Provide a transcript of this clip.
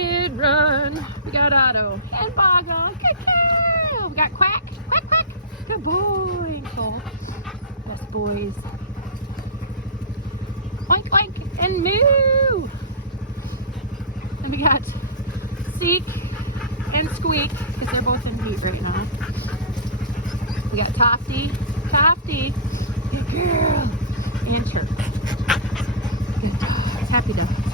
Good run. We got Otto and Boggle. We got Quack. Quack, quack. Good boy. Cool. Best boys. Oink, oink, and moo. And we got Seek and Squeak, because they're both in heat right now. We got Tofty, Tofty, good girl, and Chirp. Good dogs, happy dogs.